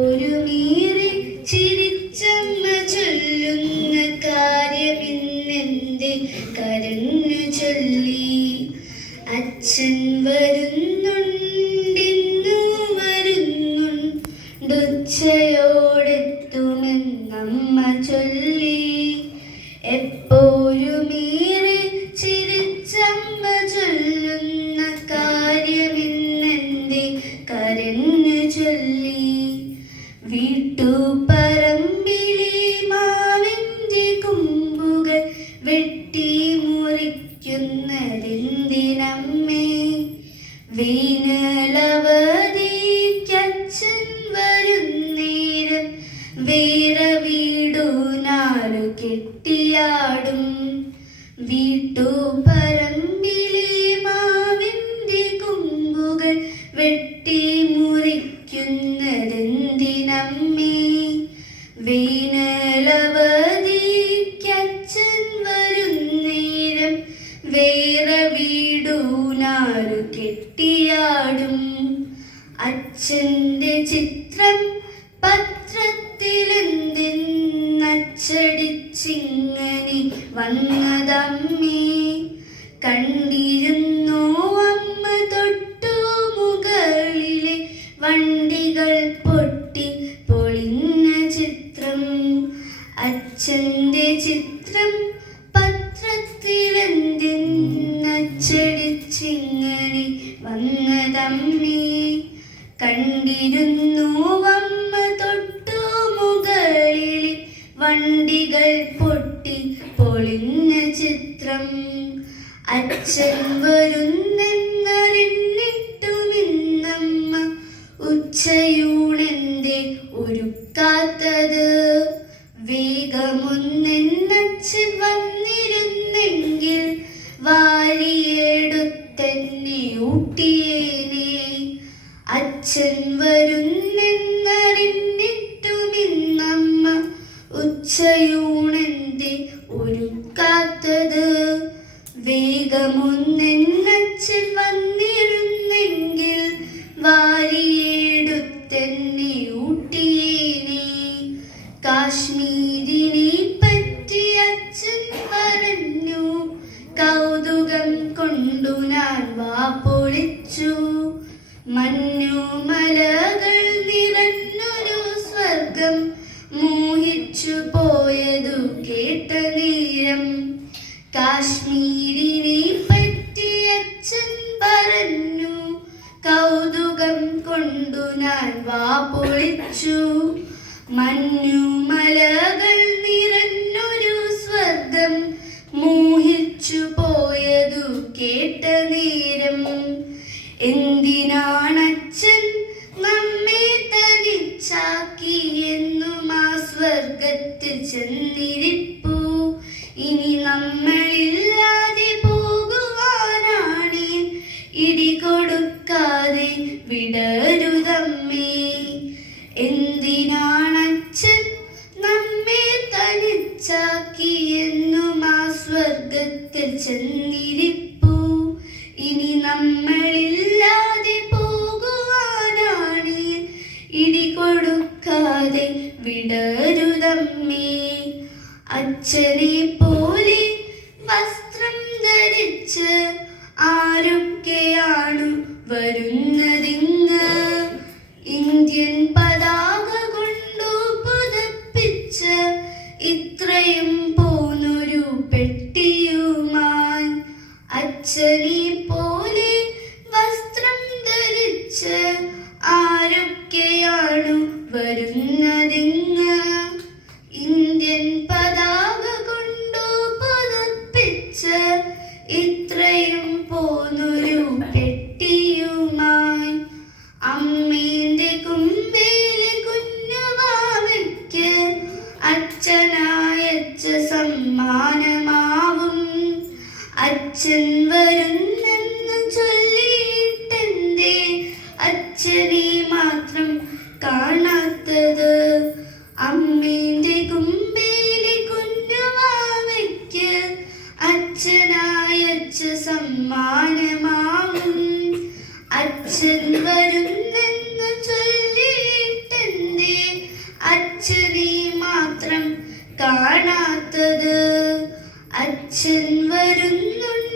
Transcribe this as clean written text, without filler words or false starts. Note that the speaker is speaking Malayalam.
ഒരു മീറി ചിരിച്ചമ്മ ചൊല്ലുന്ന കാര്യമിന്നെന്റെ കരഞ്ഞു ചൊല്ലി. അച്ഛൻ വരുന്നുണ്ടിന്നു വരുന്നുണ്ടുച്ചയോടെത്തുമെന്നമ്മ ചൊല്ലി. എപ്പോഴുമീറി ചിരിച്ചമ്മ ചൊല്ലുന്ന കാര്യമിന്നെന്റെ കരഞ്ഞു ചൊല്ലി. വീട്ടുപറമ്പിലെ മാവിൻ്റെ കൊമ്പുകൾ വെട്ടി മുറിക്കുന്നതെന്തിനമ്മേ? വേനലവധിക്കച്ഛൻ വരുന്നേരം വേറെ വീടൂനാലു കെട്ടിയാടും. വീട്ടുപറമ്പിലെ മാവിൻ്റെ കൊമ്പുകൾ വെട്ടി മുറിക്കുന്നതെന്തിനമ്മേ? വേനലവധിക്കച്ഛൻ വരുന്നേരം വേറെ വീടൂനാലു കെട്ടിയാടും. അച്ഛൻ്റെ ചിത്രം പത്രത്തിലെന്തെന്നച്ചടിച്ചിങ്ങനെ വന്നതമ്മേ? കണ്ടിരുന്നോ അമ്മ തൊട്ടു മുകളിലെ വണ്ടികൾ പൊട്ടി പൊളിഞ്ഞ ചിത്രം? അച്ഛൻ്റെ ചിത്രം പത്രത്തിലെന്തെന്നച്ചടിച്ചിങ്ങനെ വന്നതമ്മേ? കണ്ടിരുന്നു അമ്മ തൊട്ടു മുകളിലെ വണ്ടികൾ പൊട്ടി പൊളിഞ്ഞ ചിത്രം? അച്ഛൻ വരുന്നെന്നറിഞ്ഞിട്ടുമിന്നമ്മ ഉച്ചയൂണെന്തേ ഒരുക്കാത്തത്? വേഗമൊന്നെന്നച്ഛൻ വന്നിരുന്നെങ്കിൽ വാരിയെടുത്തെന്നെ ഊട്ടിയേനെ. അച്ഛൻ വരുന്നെന്നറിഞ്ഞിട്ടുമിന്നമ്മ ഉച്ചയൂണെന്തേ ഒരുക്കാത്തത്? വേഗമൊന്നെന്നച്ഛൻ വന്നിരുന്നെങ്കിൽ വാരിയെടുത്തെന്നെ ഊട്ടിയേനെ. കാശ്മീരിനെ പറ്റി അച്ഛൻ പറഞ്ഞു, കൗതുകം കൊണ്ടു ഞാൻ വാ പൊളിച്ചു. മഞ്ഞുമലകൾ നിറഞ്ഞൊരു സ്വർഗം മോഹിച്ചു പോയതു കേട്ട നേരം. കാശ്മീരിനെ പറ്റി അച്ഛൻ പറഞ്ഞു, കൗതുകം കൊണ്ടു ഞാൻ വാ പൊളിച്ചു. മഞ്ഞുമലകൾ നിറഞ്ഞൊരു സ്വർഗം മോഹിച്ചു പോയതു കേട്ട നേരം. എന്തിനാണച്ഛൻ നമ്മെ തനിച്ചാക്കിയെന്നും ആ സ്വർഗത്തിൽ ചെന്നിരിപ്പു? ഇനി നമ്മളില്ലാതെ പോകുവാനാണ്, ഇടികൊടുക്കാതെ വിടരുതമ്മേ. എന്തിനാണച്ഛൻ നമ്മെ തനിച്ചാക്കിയെന്നും ആ സ്വർഗത്തിൽ ചെന്നിരിപ്പു? ഇനി നമ്മളില്ലാതെ പോകുവാനാണ്, ഇടികൊടുക്കാതെ വിടരുതമ്മേ. അച്ഛനെ പോലെ വസ്ത്രം ധരിച്ച് ആരൊക്കെയാണ് വരുന്നതിങ്ങ്? ഇന്ത്യൻ പതാക കൊണ്ടു പുതപ്പിച്ച് ഇത്രയും പോന്നൊരു പെട്ടിയുമായി. അച്ഛനെ പോലെ വസ്ത്രം ധരിച്ച് ആരൊക്കെയാണ് വരുന്നതിങ്ങ്? ഇന്ത്യൻ പതാക കൊണ്ടു പുതപ്പിച്ച് ഇത്രയും പോന്നൊരു പെട്ടിയുമായി. അമ്മേന്റെ കുമ്പേലെ കുഞ്ഞുവാവയ്ക്ക് അച്ഛനായച്ച സമ്മാനമാവും. അച്ഛൻ വരുന്നെന്ന് ചൊല്ലിയിട്ടെന്തേ അച്ഛനെ മാത്രം കാണാത്തത്? അമ്മേന്റെ കുമ്പേലെ കുഞ്ഞുവാവയ്ക്ക് അച്ഛനായച്ച സമ്മാനമാവും. അച്ഛൻ വരുന്നെന്ന് ചൊല്ലിയിട്ടെന്തേ അച്ഛനെ മാത്രം കാണാത്തത്? അച്ഛൻ വരുന്നുണ്ട്